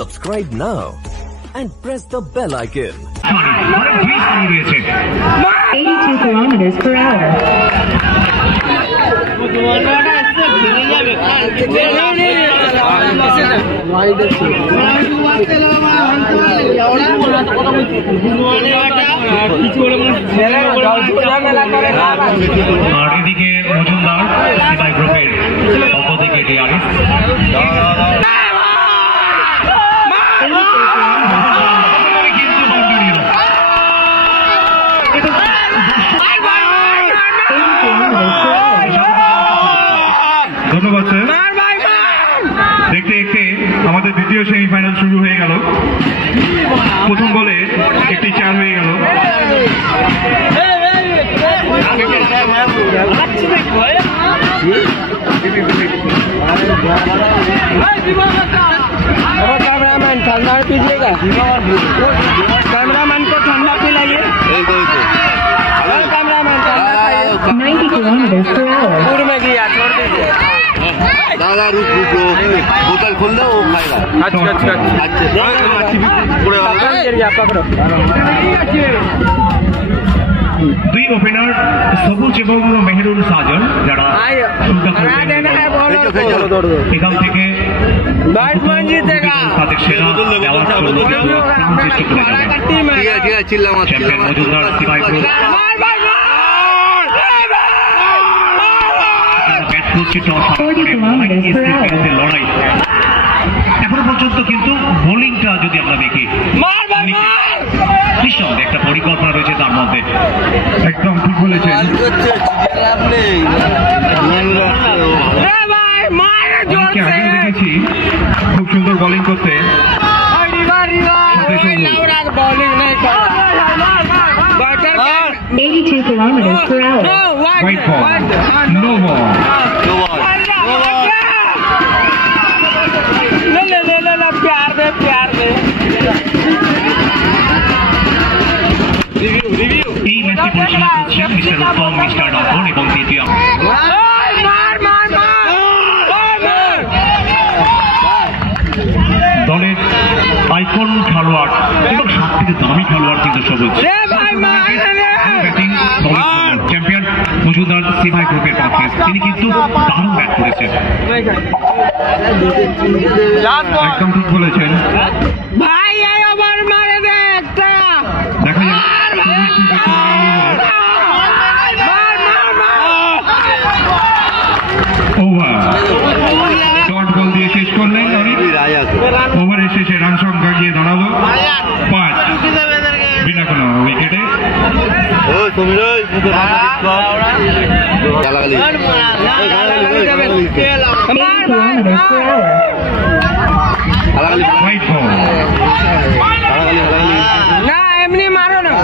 Subscribe now and press the bell icon. 82 kilometers per hour. আর এদিকে মজুমদার সিবাই গ্রুপের অপরদিকে DRS ধন্যবাদ স্যার। দেখতে দেখতে আমাদের দ্বিতীয় সেমিফাইনাল শুরু হয়ে গেল। প্রথম বলে একটি 4 হয়ে গেল। कैमरामैन ठंडा पीजिएगा, कैमरामैन को ठंडा पिलाइए। Cameraman 90 kilometers per hour. दूर में गया, छोड़ दीजिए। दादा रुक बोतल खोल दो, वो खाएगा। अच्छा पकड़ो। দুই ওপেনার সবুজ এবং মেহেরুল সাজন যারা এখান থেকে बैट्समैन जीतेगा। তাদের সেরা দেওয়ার জন্য চেষ্টা করে যাবেন। ठीक है चिल्ला मत। চ্যাম্পিয়ন মজুমদার সিবাই গ্রুপ ব্যাট করছে টস লড়াই। এখনো পর্যন্ত কিন্তু বোলিংটা যদি আমরা দেখি নিঃসন্দেহে একটা পরিকল্পনা রয়েছে তার মধ্যে। একদম ঠিক বলেছেন। আগে দেখেছি খুব সুন্দর বোলিং করতে। 82 kilometers per hour. White ball. No ball. प्यार दे। এই ম্যাচটি পরিচালনা করছেন মিস্টার উত্তম, মিস্টার নন্দন এবং দ্বিতীয় দলের আইকন খেলোয়াড় এবং সব থেকে দামি খেলোয়াড় কিন্তু সবুজ। চ্যাম্পিয়ন মজুমদার সিবাই গ্রুপের পক্ষে তিনি কিন্তু দারুণ ব্যাট করেছেন। একদম ঠিক বলেছেন ভাই, এই ওভার মারে দে একটা। দেখা যাক ওভার শর্ট বল দিয়ে শেষ করলেন। ওভারের শেষে রান সংখ্যা গিয়ে দাঁড়ালো 5 বিনা কোনো উইকেটে।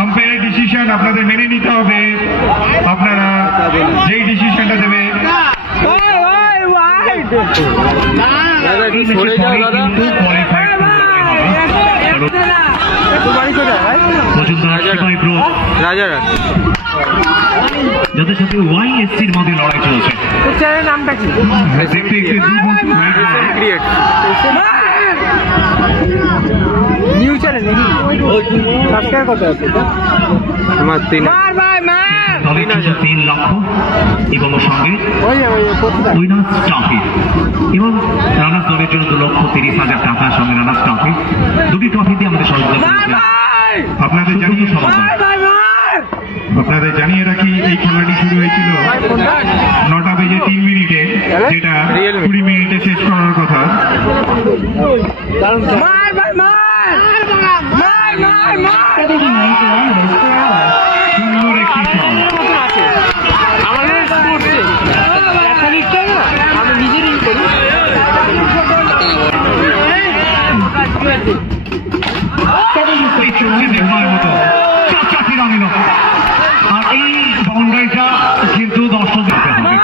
আম্পায়ারের ডিসিশন আপনাদের মেনে নিতে হবে। আপনারা যেই ডিসিশনটা দেবে যাদের সাথে ওয়াইএসসির মধ্যে লড়াই চলছে। নামটা কি? দেখতে নিউ চ্যানেল সাবস্ক্রাইব করতে হবে। আমার 3 লক্ষ এবং সঙ্গে উইনার্স ট্রফি এবং রানার্স দলের জন্য 2,30,000 টাকা সঙ্গে রানার্স ট্রফি। দুটি ট্রফি দিয়ে আমাদের সহযোগিতা করেছে। আপনাদের জানিয়ে রাখি এই খেলাটি শুরু হয়েছিল 9টা বেজে 3 মিনিটে, যেটা 20 মিনিটে শেষ করার কথা। সুন্দর একটি শট। আর এই বাউন্ডারিটা কিন্তু দর্শক দেখতে হবে।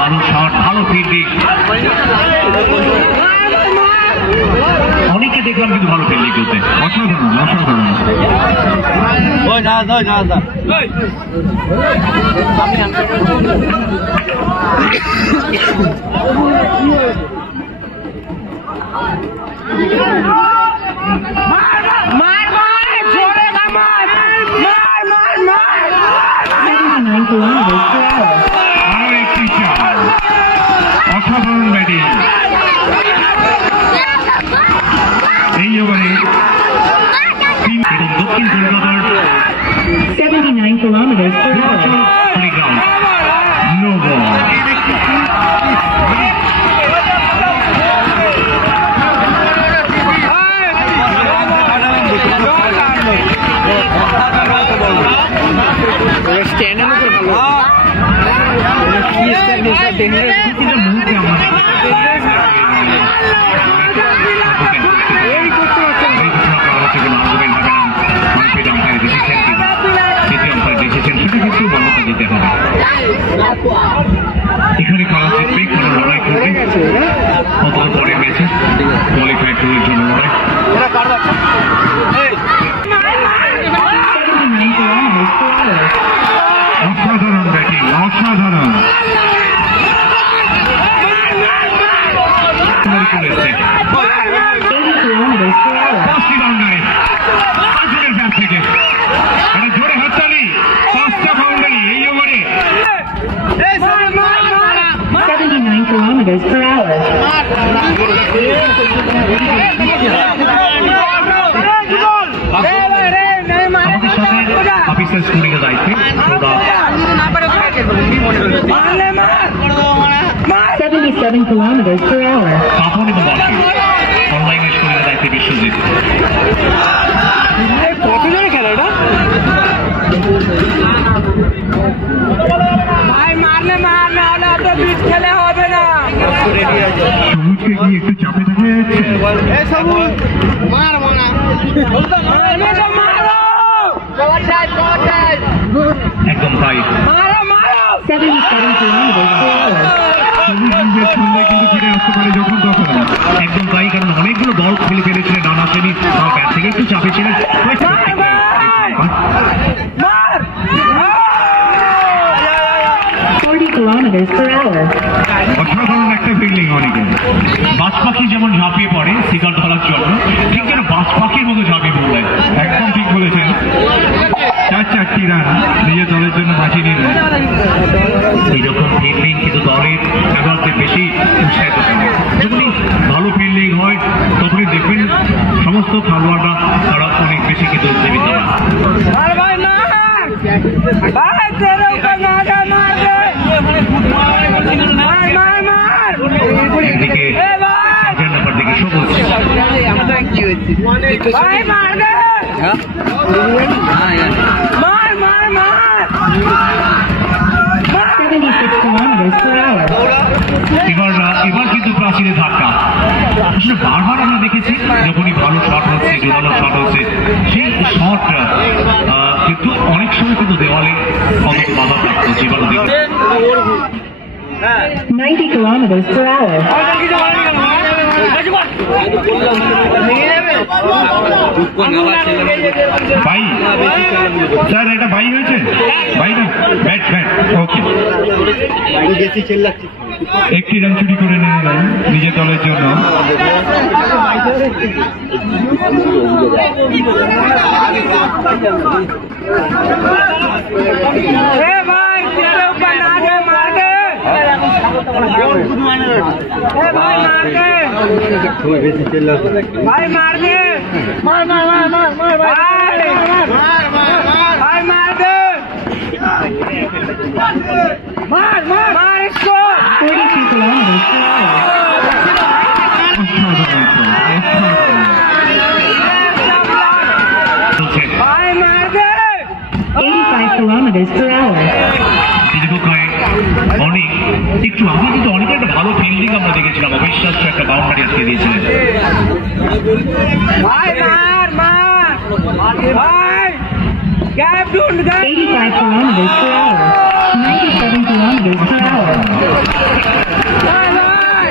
ভালো শট, ভালো ফিল্ডিং। অনেকে দেখলাম কিন্তু ভালো ফিল্ডিং করতে। অসাধারণ অসাধারণ। প্রতিটা মুহূর্তে আমাদের এখানে খেলা জিতবে কোনো লড়াই করবে অন্তত পরে ম্যাচে কোয়ালিফাই টুরের জন্য লড়াই। অসাধারণ ব্যাটিং, অসাধারণ থেকে জোরে হাততালি, 5টা বাউন্ডারি এই ওভারে। 79 kilometers per hour. আমাদের সাথে অফিসার স্কুলিং এর দায়িত্বে 77 kilometers per hour. পাপন এবং বর্ষি অনলাইনে স্কুলিং এর দায়িত্বে বিশ্বজিৎ। কতজনে খেলা ওটা? ভাই মারলে মার, না হলে অত বিট খেলে হবে না। সবুজকে কি একটু চাপে দেখা যাচ্ছে? একদম তাই, 77 kilometers per hour. সবুজ নিজের ছন্দে কিন্তু ফিরে আসতে পারে যখন তখন। একদম তাই, কারণ অনেকগুলো বল খেলে ফেলেছিলেন নানা শ্রেণী, তার ব্যাট থেকে একটু চাপে ছিলেন। 40 kilometers per hour. অসাধারণ একটা ফিল্ডিং অনেকে। বাজ পাখি যেমন ঝাঁপিয়ে পড়ে শিকার ধরার জন্য, ঠিক যেন বাজ পাখির মতো ঝাঁপিয়ে পড়লেন। একদম ঠিক বলেছেন। 4টি রান নিজের দলের জন্য বাঁচিয়ে নিলেন। এইরকম ফিল্ডিং কিন্তু দলের খেলোয়াড়দের বেশি উৎসাহিত করে। যখনই ভালো ফিল্ডিং হয় তখনই দেখবেন সমস্ত খেলোয়াড়রা তারা অনেক বেশি কিন্তু উজ্জীবিত হয়। একদিকে নাম্বার দিকে সবুজ, 76 kilometers per hour. এবার কিন্তু প্রাচীরে ধাক্কা। আসলে বারবার আমরা দেখেছি যখনই ভালো শট হচ্ছে, জোরালো শট হচ্ছে, সেই শট কিন্তু অনেক সময় কিন্তু দেওয়ালে অন্তত বাধা প্রাপ্ত হচ্ছে। এবারও দেখুন 90 kilometers per hour. Bye sir, এটা বাই হয়েছে? বাই না, ব্যাট ব্যাট, ওকে। একটি রান চুরি করে নিলেন নিজের দলের জন্য। भाई मार दे, मार मार मार मार मार भाई मार दे, मार मार मार इसको। 42 kilometers per hour. भाई मार दे, 85 kilometers per hour. অনেক একটু আগে কিন্তু অনেক একটা ভালো ফিল্ডিং আমরা দেখেছিলাম। অবিশ্বাস্য একটা বাউন্ডারি আজকে দিয়েছিলেন। भाई मार मार भाई, गैप ढूंढ गए। 85 kilometers per hour. 97 kilometers per hour. भाई भाई,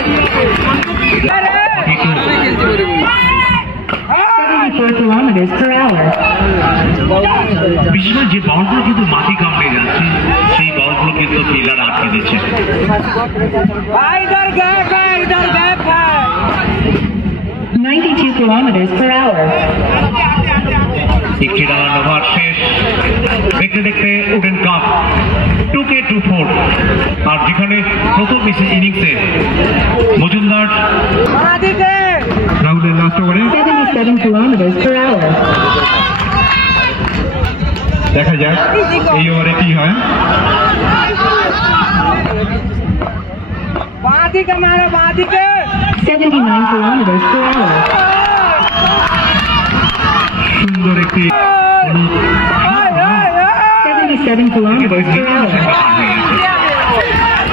अरे 74 kilometers per hour. বিশেষ করে যে বলগুলো কিন্তু মাটি কামড়ে যাচ্ছে সেই বলগুলো কিন্তু ফিল্ডার আটকে দিচ্ছে। भाई इधर गैप है, इधर गैप है। 92 kilometers per hour. একটি রান ওভার শেষ। দেখতে দেখতে উডেন কাপ 2K24, আর যেখানে প্রথম ইনিংসে মজুমদার রাহুলের লাস্ট ওভারে 77 kilometers per hour. দেখা যাক এই ওভারে কি হয়। बादी के मारो, बादी के। 79 kilometers per hour. সুন্দর একটি 77 kilometers per hour.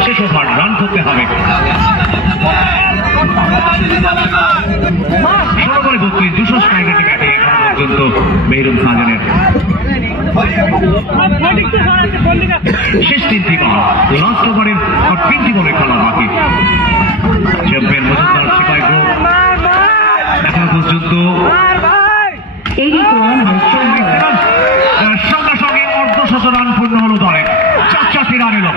শেষ শেষ ওভার, রান করতে হবে। 16 বলে 32, 200 স্ট্রাইক রেটে ব্যাটিং এখন পর্যন্ত মেহরুম সাজানের। শেষ 3টি বল, লাস্ট ওভারের আর 3টি বলে খেলা বাকি। চ্যাম্পিয়ন মজুমদার সিপাই গ্রুপ এখন পর্যন্ত 81 has scored. সঙ্গে সঙ্গে অর্ধশত রান পূর্ণ হলো দলের। 4টি রান এলো।